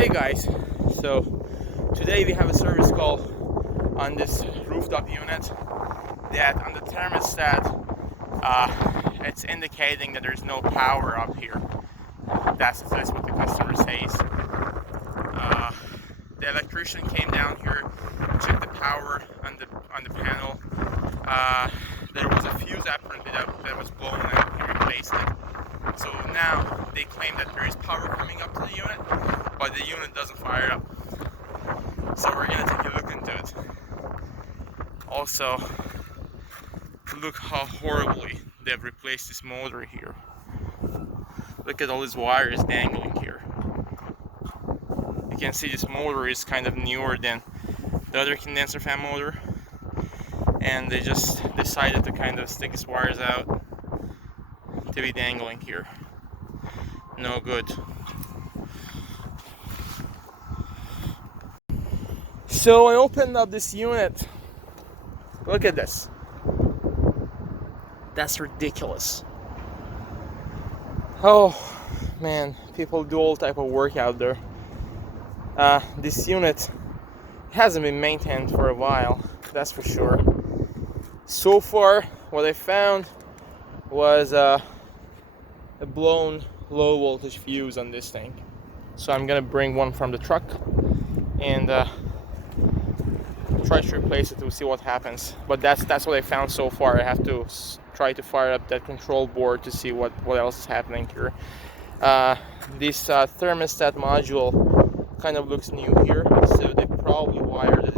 Hey guys, so today we have a service call on this rooftop unit that on the thermostat it's indicating that there's no power up here. That's what the customer says. The electrician came down here, checked the power on the panel. There was a fuse apparently that was blown and he replaced it. So now they claim that there is power coming up to the unit, but the unit doesn't fire up. So we're gonna take a look into it. Also, look how horribly they've replaced this motor here. Look at all these wires dangling here. You can see this motor is kind of newer than the other condenser fan motor, and they just decided to kind of stick these wires out to be dangling here. No good. So I opened up this unit. Look at this. That's ridiculous. Oh man, people do all type of work out there. This unit hasn't been maintained for a while, that's for sure. So far, what I found was a blown low voltage fuse on this thing. So I'm gonna bring one from the truck and try to replace it to see what happens. But that's what I found so far. I have to try to fire up that control board to see what else is happening here. This thermostat module kind of looks new here, so they probably wired it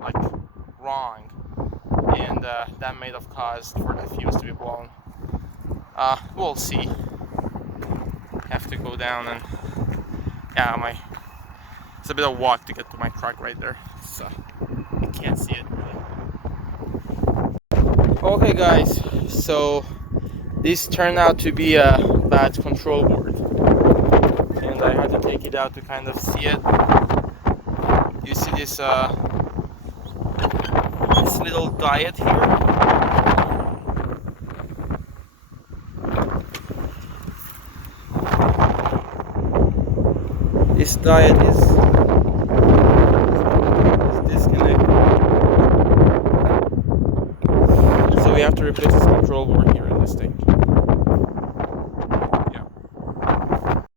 like wrong, and that may have caused for the fuse to be blown. We'll see. Have to go down and it's a bit of a walk to get to my truck right there, so I can't see it really. Okay guys, so this turned out to be a bad control board, and I had to take it out to kind of see it. You see this little diode here. This diode is disconnected, so we have to replace this control board here in this thing.